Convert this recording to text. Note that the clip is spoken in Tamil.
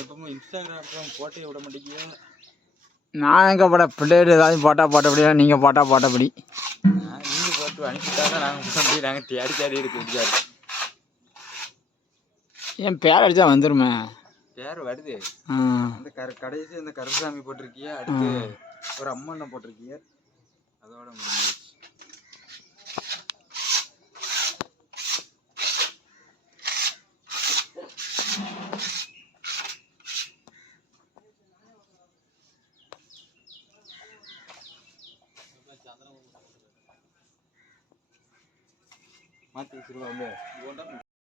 எப்பவும் இன்ஸ்டாகிராம் போட்டே விட மாட்டேங்கியா? நான் எங்கே போட பிள்ளைகள் ஏதாவது போட்டபடியா நீங்கள் போட்டபடி நீங்கள் போட்டு அனுப்பிட்டாங்க. நாங்கள் தேடி இருக்கு முடியாது. என் பேர் அடித்தா வந்துருமே. பேர் வருது. அந்த கடைசி அந்த கருப்பசாமி போட்டிருக்கிய, அடுத்து ஒரு அம்மனை போட்டிருக்கிய, அதோட முடிஞ்சிருச்சு. மாற்றி வச்சிருவாங்க.